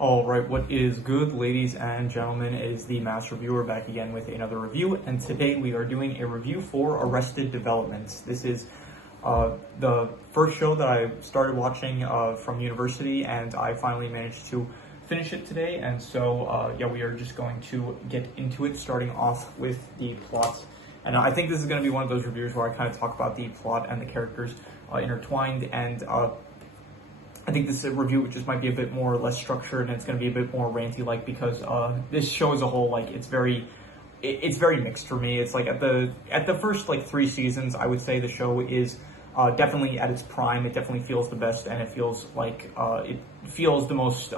All right, what is good, ladies and gentlemen, is the Mass Reviewer back again with another review, and today we are doing a review for Arrested Development. This is the first show that I started watching from university, and I finally managed to finish it today, and so we are just going to get into it, starting off with the plot. And I think this is going to be one of those reviews where I kind of talk about the plot and the characters intertwined, and I think this is a review which just might be a bit more less structured, and it's going to be a bit more ranty-like because this show as a whole, like, it's very mixed for me. It's like at the first like 3 seasons, I would say the show is definitely at its prime. It definitely feels the best, and it feels like it feels the most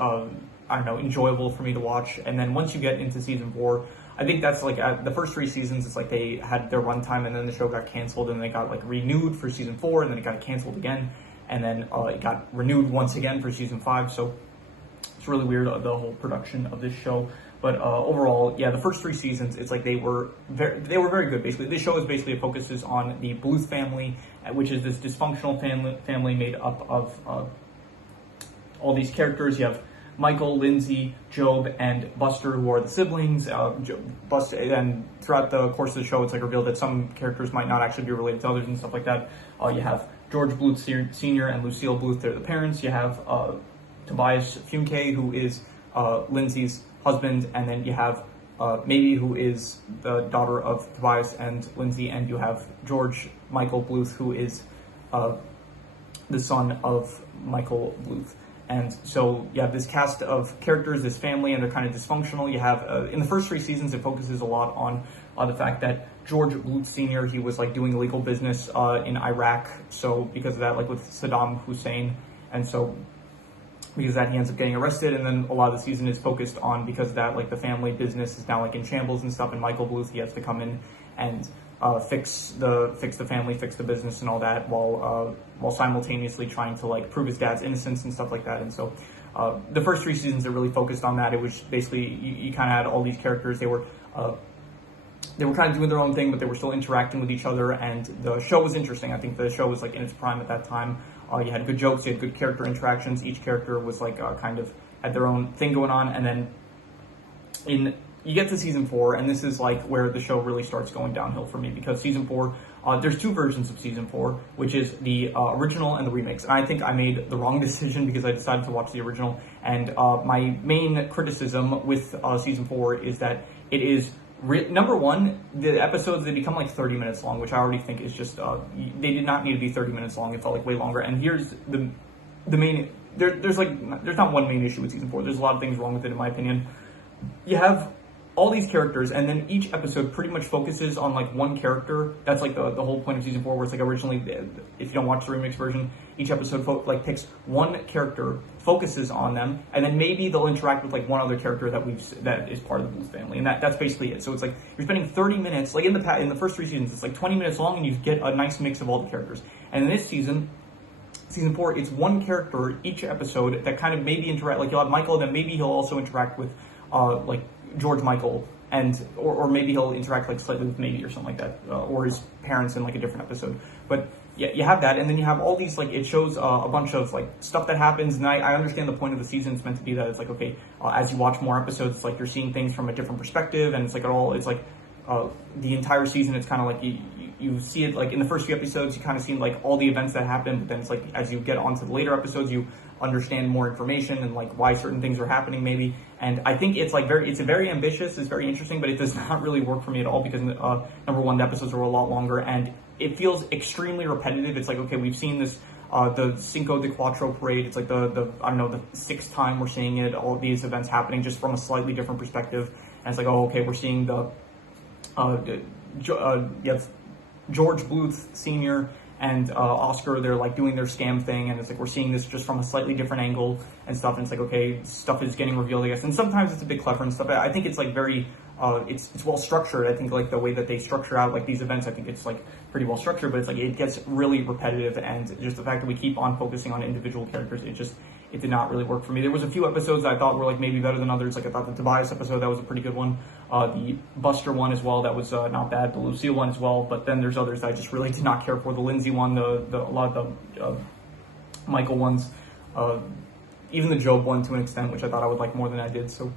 enjoyable for me to watch. And then once you get into season 4, I think that's like at the first 3 seasons, it's like they had their runtime, and then the show got canceled, and they got like renewed for season 4, and then it got canceled again. And then it got renewed once again for season 5, so it's really weird, the whole production of this show. But overall, yeah, the first 3 seasons, it's like they were very good. Basically, this show is basically, it focuses on the Bluth family, which is this dysfunctional family made up of all these characters. You have Michael, Lindsay, Job, and Buster, who are the siblings. Buster, and throughout the course of the show, it's like revealed that some characters might not actually be related to others and stuff like that. You have George Bluth Sr. and Lucille Bluth, they're the parents. You have Tobias Funke, who is Lindsay's husband, and then you have Maybe, who is the daughter of Tobias and Lindsay, and you have George Michael Bluth, who is the son of Michael Bluth. And so you have this cast of characters, this family, and they're kind of dysfunctional. You have, in the first 3 seasons, it focuses a lot on the fact that George Bluth Sr., he was like doing illegal business in Iraq. So because of that, like with Saddam Hussein, and so because of that, he ends up getting arrested. And then a lot of the season is focused on, because of that, like the family business is now like in shambles and stuff. And Michael Bluth, he has to come in and fix the family, fix the business, and all that, while simultaneously trying to like prove his dad's innocence and stuff like that. And so the first 3 seasons are really focused on that. It was basically you kind of had all these characters. They were kind of doing their own thing, but they were still interacting with each other, and the show was interesting. I think the show was like in its prime at that time. You had good jokes, you had good character interactions. Each character was like kind of had their own thing going on, and then you get to season 4, and this is like where the show really starts going downhill for me, because season 4, there's 2 versions of season 4, which is the original and the remakes. And I think I made the wrong decision because I decided to watch the original. And my main criticism with season 4 is that it is number one, the episodes, they become like 30 minutes long, which I already think is just they did not need to be 30 minutes long. It felt like way longer. And here's the main there's not one main issue with season 4. There's a lot of things wrong with it, in my opinion. You have all these characters, and then each episode pretty much focuses on like one character. That's like the whole point of season 4, where it's like originally, if you don't watch the remix version, each episode picks one character, focuses on them, and then maybe they'll interact with like one other character that is part of the Bluth family, and that's basically it. So it's like you're spending 30 minutes, like in the first 3 seasons, it's like 20 minutes long, and you get a nice mix of all the characters. And in this season 4, it's one character each episode that kind of maybe interact, like you'll have Michael, and then maybe he'll also interact with like George Michael, and or maybe he'll interact like slightly with Maybe or something like that, or his parents in like a different episode. But yeah, you have that, and then you have all these, like, it shows a bunch of like stuff that happens. And I understand the point of the season is meant to be that it's like, okay, as you watch more episodes, it's like you're seeing things from a different perspective, and it's like the entire season, it's kind of like you see it like in the first few episodes, you kind of see like all the events that happen, but then it's like as you get onto the later episodes, you understand more information and like why certain things are happening maybe. And I think it's like it's very ambitious, it's very interesting, but it does not really work for me at all, because number one, the episodes are a lot longer, and it feels extremely repetitive. It's like, okay, we've seen this the Cinco de Cuatro parade. It's like the 6th time we're seeing it, all of these events happening just from a slightly different perspective. And it's like, oh, okay, we're seeing you have George Bluth Sr. and Oscar, they're like doing their scam thing, and it's like we're seeing this just from a slightly different angle and stuff, and it's like, okay, stuff is getting revealed, I guess, and sometimes it's a bit clever and stuff. I think it's like very it's well structured. I think like the way that they structure out like these events, I think it's like pretty well structured, but it's like it gets really repetitive, and just the fact that we keep on focusing on individual characters, it did not really work for me. There was a few episodes that I thought were like maybe better than others. Like I thought the Tobias episode, that was a pretty good one. The Buster one as well, that was not bad. The Lucille one as well. But then there's others that I just really did not care for. The Lindsay one, a lot of the Michael ones, even the Job one to an extent, which I thought I would like more than I did. So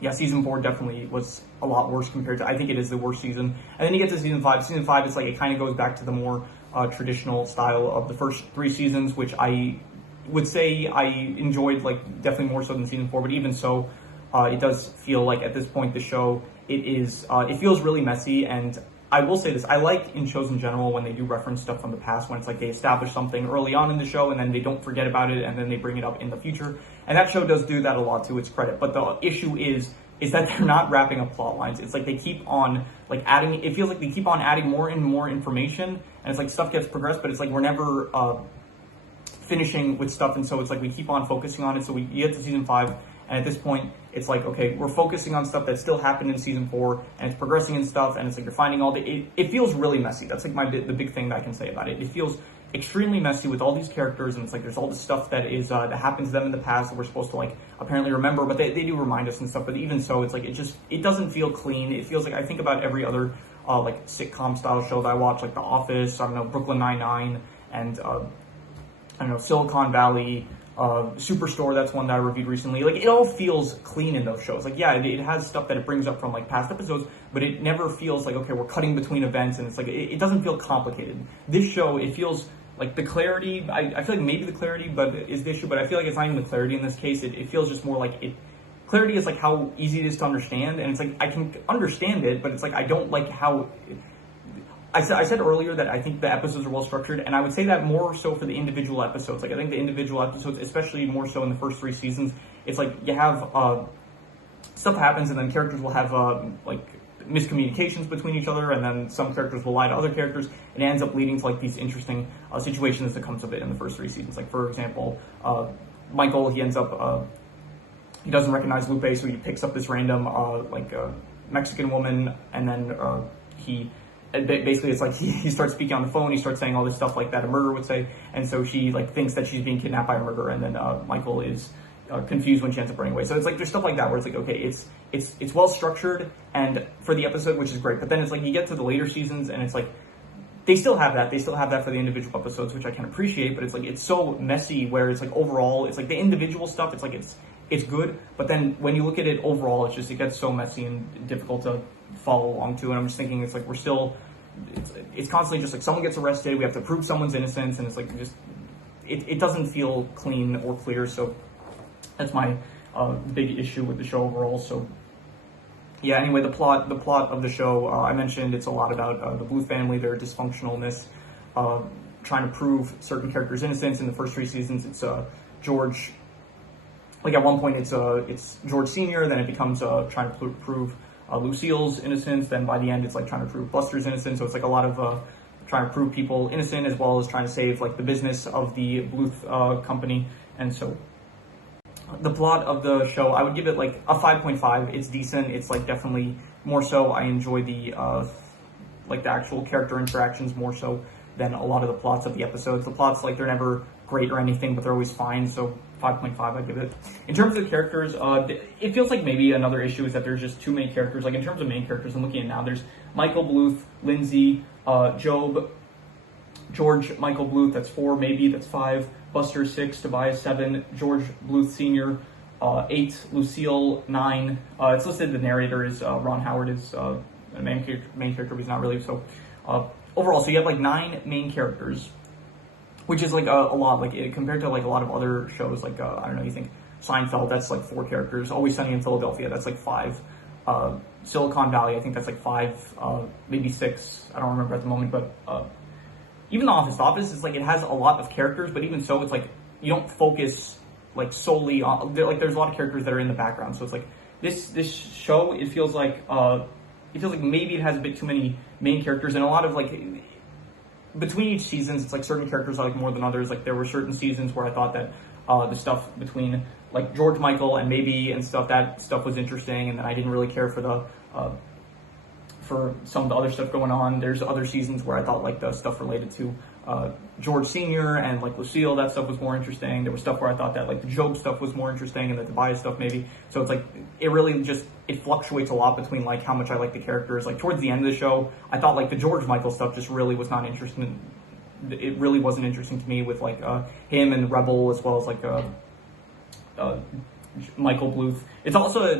yeah, season 4 definitely was a lot worse compared to, I think it is the worst season. And then you get to season 5. Season 5 is like, it kind of goes back to the more traditional style of the first 3 seasons, which I would say I enjoyed, like, definitely more so than season 4. But even so, it does feel like at this point the show, it feels really messy. And I will say this, I like in shows in general when they do reference stuff from the past, when it's like they establish something early on in the show and then they don't forget about it and then they bring it up in the future. And that show does do that a lot to its credit. But the issue is that they're not wrapping up plot lines. It's like they keep on like adding, it feels like they keep on adding more and more information, and it's like stuff gets progressed, but it's like we're never finishing with stuff. And so it's like we keep on focusing on it. So we get to season 5, and at this point, it's like, okay, we're focusing on stuff that still happened in season 4, and it's progressing in stuff, and it's like you're finding all the, it feels really messy. That's like the big thing that I can say about it. It feels extremely messy with all these characters, and it's like there's all this stuff that is that happened to them in the past that we're supposed to like apparently remember, but they do remind us and stuff. But even so, it's like it doesn't feel clean. It feels like, I think about every other like sitcom style show that I watch, like The Office, I don't know, Brooklyn Nine-Nine, and I don't know, Silicon Valley, Superstore, that's one that I reviewed recently. Like, it all feels clean in those shows. Like, yeah, it has stuff that it brings up from like past episodes, but it never feels like, okay, we're cutting between events, and it's like it doesn't feel complicated. This show, it feels like the clarity, I feel like maybe the clarity but is the issue, but I feel like it's not even the clarity in this case. It feels just more like clarity is like how easy it is to understand, and it's like I can understand it, but it's like I don't like how I said earlier that I think the episodes are well structured, and I would say that more so for the individual episodes. Like, I think the individual episodes, especially more so in the first 3 seasons, it's like you have stuff happens, and then characters will have like miscommunications between each other, and then some characters will lie to other characters, and it ends up leading to like these interesting situations that comes of it in the first 3 seasons. Like, for example, Michael, he ends up he doesn't recognize Lupe, so he picks up this random like Mexican woman, and then basically it's like he starts speaking on the phone, he starts saying all this stuff like that a murderer would say, and so she like thinks that she's being kidnapped by a murderer, and then Michael is confused when she ends up running away. So it's like there's stuff like that where it's like, okay, it's well structured and for the episode, which is great, but then it's like you get to the later seasons and it's like they still have that for the individual episodes, which I can appreciate, but it's like it's so messy where it's like overall it's like the individual stuff, it's like it's good, but then when you look at it overall, it gets so messy and difficult to follow along to. And I'm just thinking, it's like it's constantly just like someone gets arrested, we have to prove someone's innocence, and it's like just it doesn't feel clean or clear. So that's my big issue with the show overall. So yeah, anyway, the plot of the show, I mentioned it's a lot about the Bluth family, their dysfunctionalness, trying to prove certain characters' innocence. In the first 3 seasons, it's George. Like, at one point, it's George Sr., then it becomes trying to prove Lucille's innocence, then by the end, it's like trying to prove Buster's innocence. So it's like a lot of trying to prove people innocent, as well as trying to save like the business of the Bluth company. And so the plot of the show, I would give it like a 5.5. It's decent. It's like definitely more so I enjoy the like the actual character interactions more so than a lot of the plots of the episodes. The plots, like, they're never great or anything, but they're always fine. So 5.5 I give it. In terms of the characters, it feels like maybe another issue is that there's just too many characters. Like, in terms of main characters, I'm looking at now, there's Michael Bluth, Lindsay, Job, George Michael Bluth, that's 4, maybe that's 5, Buster 6, Tobias 7, George Bluth Sr. 8, Lucille 9. It's listed the narrator is Ron Howard is a main character, but he's not really. So overall, so you have like 9 main characters, which is like a lot, like compared to like a lot of other shows, like I don't know, you think Seinfeld, that's like 4 characters. Always Sunny in Philadelphia, that's like 5. Silicon Valley, I think that's like 5, maybe 6. I don't remember at the moment, but even The Office is like, it has a lot of characters, but even so, it's like you don't focus like solely on, like, there's a lot of characters that are in the background. So it's like this show, it feels like maybe it has a bit too many main characters, and a lot of like between each seasons, it's like certain characters I like more than others. Like, there were certain seasons where I thought that the stuff between like George Michael and maybe and stuff, that stuff was interesting, and then I didn't really care for the for some of the other stuff going on. There's other seasons where I thought like the stuff related to George Sr. and like Lucille, that stuff was more interesting. There was stuff where I thought that like the Job stuff was more interesting, and the Tobias stuff maybe. So it's like it really just, it fluctuates a lot between like how much I like the characters. Like towards the end of the show, I thought like the George Michael stuff just really was not interesting. It really wasn't interesting to me, with like him and Rebel, as well as like Michael Bluth. There's also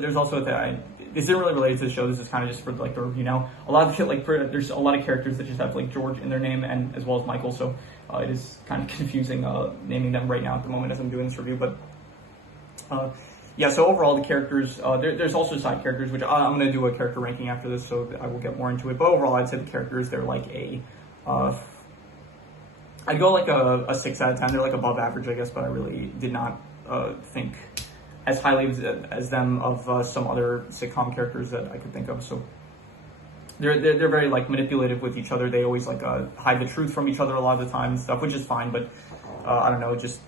this isn't really related to the show. This is kind of just for like the review now. A lot of shit there's a lot of characters that just have like George in their name and as well as Michael. So it is kind of confusing naming them right now at the moment as I'm doing this review. But yeah, so overall the characters there's also side characters which I'm going to do a character ranking after this, so I will get more into it. But overall, I'd say the characters, they're like I'd go like a 6 out of 10. They're like above average, I guess, but I really did not think as highly as them of some other sitcom characters that I could think of. So they're very like manipulative with each other. They always like hide the truth from each other a lot of the time and stuff, which is fine. But I don't know, just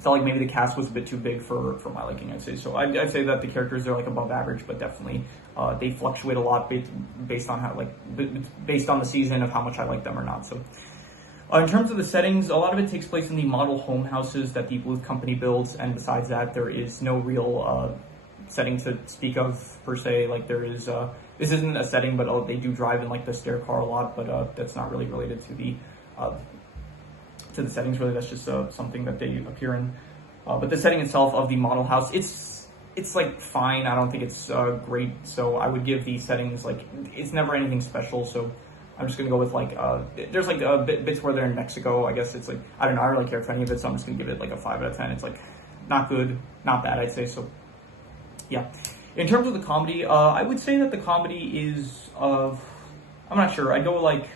felt like maybe the cast was a bit too big for my liking, I'd say. So I'd say that the characters are like above average, but definitely they fluctuate a lot based on how based on the season of how much I like them or not. So. In terms of the settings, a lot of it takes place in the model home houses that the Bluth Company builds, and besides that, there is no real setting to speak of per se. Like there is, this isn't a setting, but they do drive in like the stair car a lot, but that's not really related to the settings. Really, that's just something that they appear in. But the setting itself of the model house, it's like fine. I don't think it's great, so I would give the settings like it's never anything special. So. I'm just going to go with like, there's like bits where they're in Mexico. I guess it's like, I don't know, I don't really care for any of it, so I'm just going to give it like a 5 out of 10. It's like not good, not bad, I'd say. So yeah. In terms of the comedy, I would say that the comedy is, I'm not sure. I'd go like,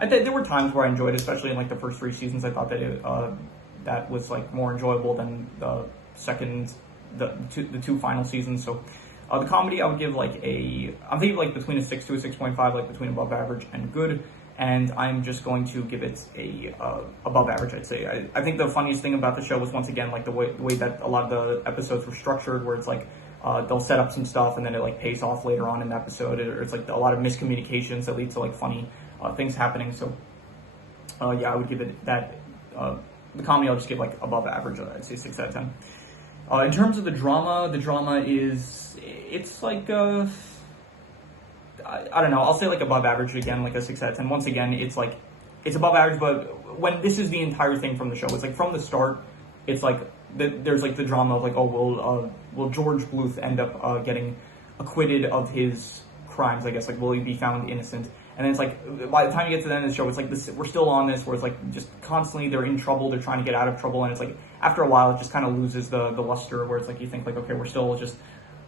there were times where I enjoyed it, especially in like the first 3 seasons. I thought that that was like more enjoyable than the two final seasons. So the comedy, I would give like I'm thinking like between a 6 to a 6.5, like between above average and good. And I'm just going to give it a above average, I'd say. I think the funniest thing about the show was, once again, like the way that a lot of the episodes were structured, where it's like they'll set up some stuff and then it like pays off later on in the episode, or it's like a lot of miscommunications that lead to like funny things happening. So yeah, I would give it that. The comedy, I'll just give like above average. I'd say 6 out of 10. In terms of the drama it's like I don't know, I'll say like above average again, like a 6 out of 10. Once again, it's like, it's above average, but when this is the entire thing from the show, it's like from the start, it's like, there's like the drama of like, oh, will George Bluth end up getting acquitted of his crimes, I guess, like will he be found innocent? And then it's like, by the time you get to the end of the show, it's like this, we're still on this, where it's like just constantly they're in trouble, they're trying to get out of trouble, and it's like, after a while, it just kind of loses the luster, where it's like, you think like, okay, we're still just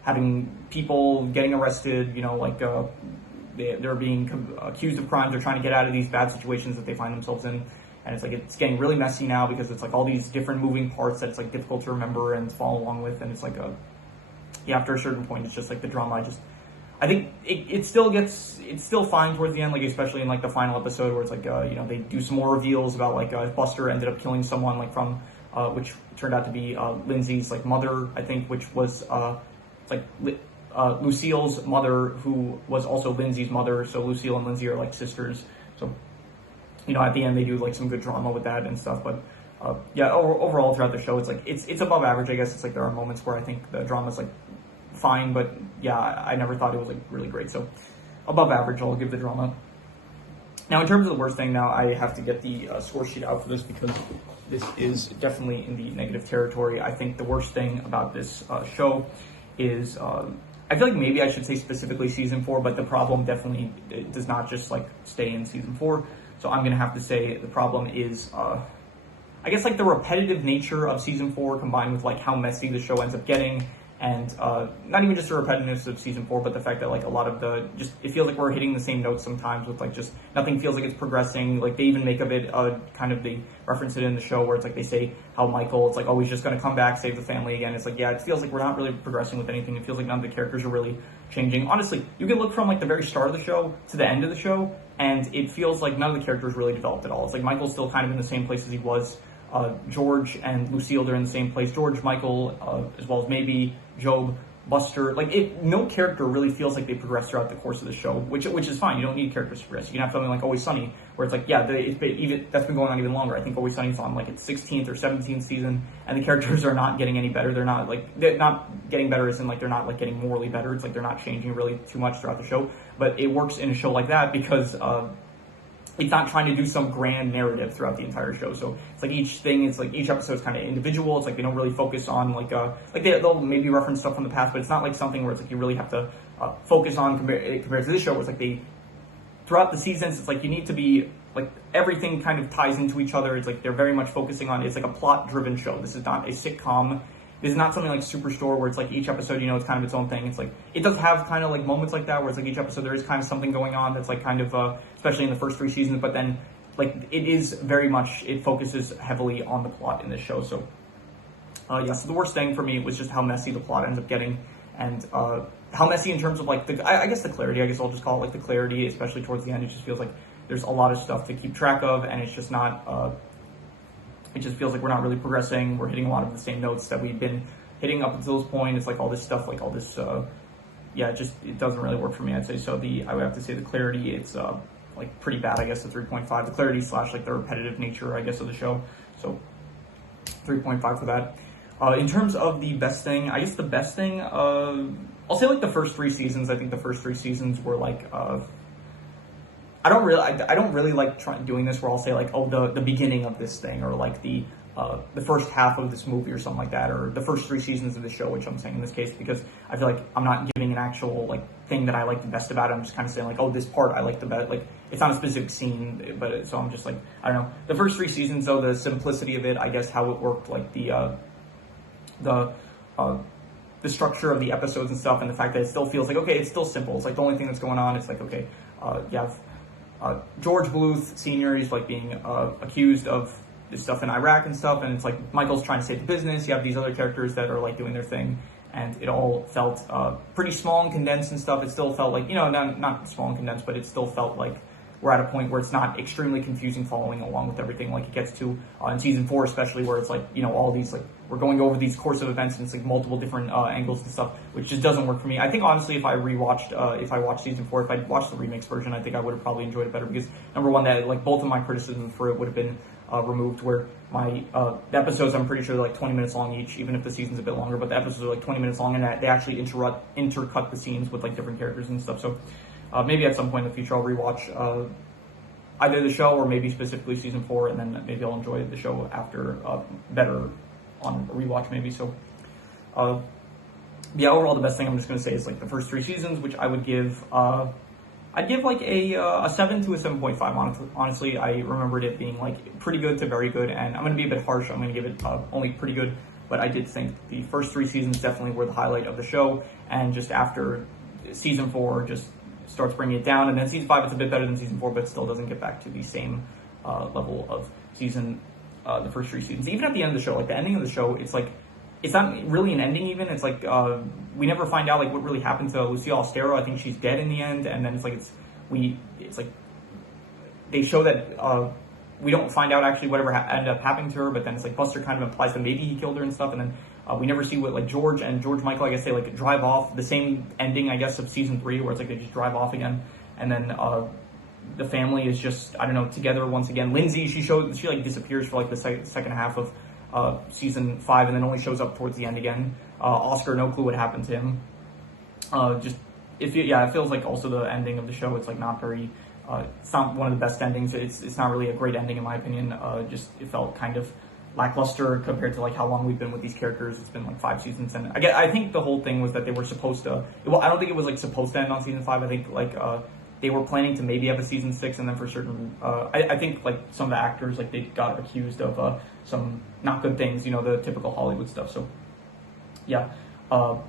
having people getting arrested, you know, like they're being accused of crimes, they're trying to get out of these bad situations that they find themselves in, and it's like, it's getting really messy now, because it's like all these different moving parts that it's like difficult to remember and follow along with, and it's like yeah, after a certain point, it's just like the drama, I think it's still fine towards the end, like especially in like the final episode, where it's like you know, they do some more reveals about like Buster ended up killing someone like from which turned out to be Lindsay's like mother, I think, which was like Lucille's mother, who was also Lindsay's mother. So Lucille and Lindsay are like sisters. So you know, at the end they do like some good drama with that and stuff. But yeah, overall throughout the show, it's like it's above average, I guess. It's like there are moments where I think the drama's like fine, but yeah, I never thought it was like really great. So above average, I'll give the drama. Now, in terms of the worst thing, now I have to get the score sheet out for this, because this is definitely in the negative territory. I think the worst thing about this show is, I feel like maybe I should say specifically season 4, but the problem definitely does not just like stay in season 4. So I'm gonna have to say the problem is, I guess like the repetitive nature of season 4 combined with like how messy the show ends up getting. And not even just the repetitiveness of season 4, but the fact that like a lot of it feels like we're hitting the same notes sometimes, with like just nothing feels like it's progressing. Like they even make of it kind of, they reference it in the show, where it's like they say how Michael, it's like, oh, he's just going to come back, save the family again. It's like, yeah, it feels like we're not really progressing with anything. It feels like none of the characters are really changing. Honestly, you can look from like the very start of the show to the end of the show, and it feels like none of the characters really developed at all. It's like Michael's still kind of in the same place as he was. George and Lucille, are in the same place. George, Michael, as well as maybe Job, Buster. Like no character really feels like they progress throughout the course of the show, which is fine. You don't need characters to progress. You can have something like Always Sunny, where it's like, yeah, that's been going on even longer. I think Always Sunny's on like its 16th or 17th season, and the characters are not getting any better. They're not getting better, as in like they're not like getting morally better. It's like they're not changing really too much throughout the show. But it works in a show like that because it's not trying to do some grand narrative throughout the entire show. So it's like each thing, it's like each episode's kind of individual. It's like they don't really focus on like they'll maybe reference stuff from the past, but it's not like something where it's like you really have to focus on compared to this show. Where it's like they throughout the seasons, it's like you need to be like everything kind of ties into each other. It's like they're very much focusing on, it's like a plot driven show. This is not a sitcom. This is not something like Superstore where it's like each episode, it's kind of its own thing. It's like, it does have kind of like moments like that where it's like each episode there is kind of something going on that's like kind of, especially in the first 3 seasons, but then like it is very much, it focuses heavily on the plot in this show. So, so the worst thing for me was just how messy the plot ends up getting, and how messy in terms of like I guess the clarity, I guess I'll just call it like the clarity, especially towards the end. It just feels like there's a lot of stuff to keep track of, and it's just not, it just feels like we're not really progressing. We're hitting a lot of the same notes that we've been hitting up until this point. It's like all this stuff, like all this, it doesn't really work for me, I'd say. So I would have to say the clarity, it's like pretty bad, I guess, the 3.5. The clarity / like the repetitive nature, I guess, of the show. So 3.5 for that. In terms of the best thing, I guess the best thing, I'll say like the first 3 seasons. I think the first 3 seasons were like, I don't really like doing this where I'll say like, oh, the beginning of this thing, or like the first half of this movie or something like that, or the first 3 seasons of the show, which I'm saying in this case, because I feel like I'm not giving an actual like thing that I like the best about it. I'm just kind of saying like, oh, this part I like the best. Like, it's not a specific scene, but so I'm just like, I don't know. The first 3 seasons though, the simplicity of it, I guess how it worked, like the structure of the episodes and stuff, and the fact that it still feels like, okay, it's still simple. It's like the only thing that's going on. It's like, okay, you have George Bluth Sr. is like being accused of this stuff in Iraq and stuff, and it's like Michael's trying to save the business. You have these other characters that are like doing their thing, and it all felt pretty small and condensed and stuff. It still felt like, not small and condensed, but it still felt like we're at a point where it's not extremely confusing following along with everything like it gets to in season 4, especially, where it's like, all these, like, we're going over these course of events and it's like multiple different angles and stuff, which just doesn't work for me. I think honestly, if I watched season 4, if I watched the remix version, I think I would have probably enjoyed it better, because number one, that like both of my criticisms for it would have been removed, where my the episodes, I'm pretty sure they're like 20 minutes long each, even if the season's a bit longer, but the episodes are like 20 minutes long, and that they actually intercut the scenes with like different characters and stuff. So maybe at some point in the future I'll rewatch either the show or maybe specifically season 4, and then maybe I'll enjoy the show after better on a rewatch maybe. So overall the best thing I'm just going to say is like the first 3 seasons, which I would give I'd give like a 7 to a 7.5. Honestly, I remembered it being like pretty good to very good, and I'm going to be a bit harsh. I'm going to give it only pretty good, but I did think the first 3 seasons definitely were the highlight of the show, and just after season 4 just starts bringing it down, and then season 5 it's a bit better than season 4, but still doesn't get back to the same level of the first 3 seasons. Even at the end of the show, like the ending of the show, it's like, it's not really an ending even. It's like, we never find out like what really happened to Lucille Ostero. I think she's dead in the end, and then it's like, it's like, they show that, we don't find out actually whatever ended up happening to her, but then it's like Buster kind of implies that maybe he killed her and stuff, and then we never see what like George Michael, I guess, they like drive off. The same ending, I guess, of season 3, where it's like they just drive off again, and then the family is just, I don't know, together once again. Lindsay, she like disappears for like the second half of season 5, and then only shows up towards the end again. Oscar, no clue what happened to him. It feels like also the ending of the show, it's like not very, it's not one of the best endings. It's not really a great ending in my opinion. It felt kind of lackluster compared to like how long we've been with these characters. It's been like 5 seasons, and I think the whole thing was that they were supposed to, well, I don't think it was like supposed to end on season 5. I think like they were planning to maybe have a season 6, and then for certain, I think like some of the actors, like they got accused of some not good things, the typical Hollywood stuff. So yeah, I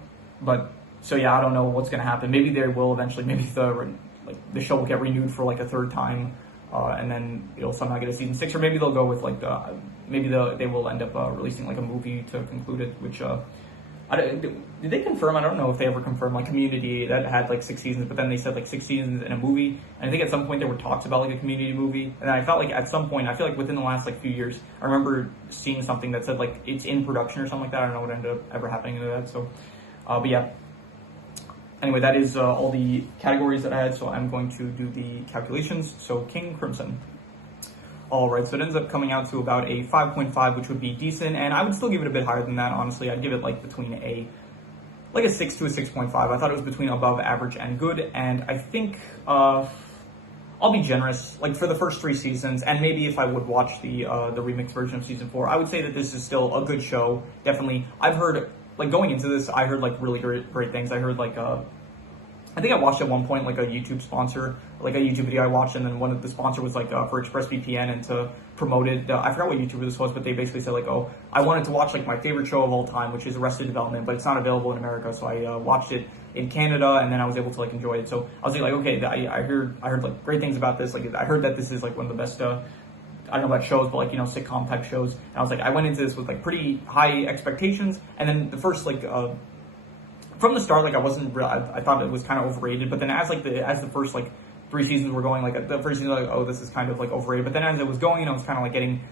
don't know what's gonna happen. Maybe they will eventually. Maybe the show will get renewed for like a 3rd time, and then it'll somehow get a season 6, or maybe they'll go with like they will end up releasing like a movie to conclude it, which did they confirm? I don't know if they ever confirmed like Community that had like 6 seasons, but then they said like 6 seasons in a movie, and I think at some point there were talks about like a Community movie, and I felt like at some point, I feel like within the last like few years, I remember seeing something that said like it's in production or something like that. I don't know what ended up ever happening to that. So, but yeah. Anyway, that is all the categories that I had, so I'm going to do the calculations. So King Crimson. Alright, so it ends up coming out to about a 5.5, which would be decent, and I would still give it a bit higher than that, honestly. I'd give it like between a 6 to a 6.5. I thought it was between above average and good, and I think I'll be generous. Like for the first 3 seasons, and maybe if I would watch the remixed version of season 4, I would say that this is still a good show. Definitely, I've heard like going into this, I heard like really great things. I heard like I think I watched at one point like a YouTube sponsor, like a YouTube video I watched, and then one of the sponsor was like for ExpressVPN and to promote it. I forgot what YouTuber this was, but they basically said like, oh, I wanted to watch like my favorite show of all time, which is Arrested Development, but it's not available in America, so I watched it in Canada, and then I was able to like enjoy it. So I was like, okay, I heard like great things about this. Like I heard that this is like one of the best. I don't know about shows, but like, you know, sitcom type shows. And I was like, I went into this with like pretty high expectations, and then the first like from the start, like I thought it was kind of overrated, but then as the first like 3 seasons were going, like the first season, like, oh, this is kind of like overrated, but then as it was going, I was kind of like getting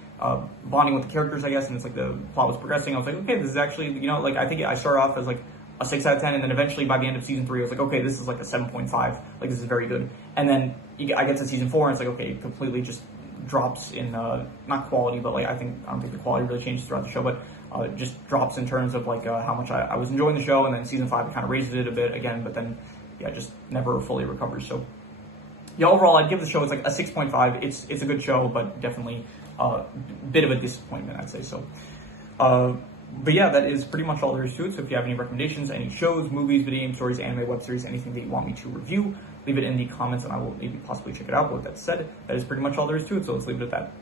bonding with the characters, I guess, and it's like the plot was progressing. I was like, okay, this is actually, you know, like I think I started off as like a 6 out of 10, and then eventually by the end of season 3, I was like, okay, this is like a 7.5, like this is very good. And then I get to season 4, and it's like, okay, it completely just drops in not quality, but like I don't think the quality really changes throughout the show, but just drops in terms of like how much I was enjoying the show. And then season 5 it kind of raises it a bit again, but then yeah, just never fully recovers. So yeah, overall I'd give the show, it's like a 6.5. It's a good show, but definitely a bit of a disappointment, I'd say. So but yeah, that is pretty much all there is to it. So if you have any recommendations, any shows, movies, video game stories, anime, web series, anything that you want me to review, leave it in the comments and I will maybe possibly check it out. But with that said, that is pretty much all there is to it. So let's leave it at that.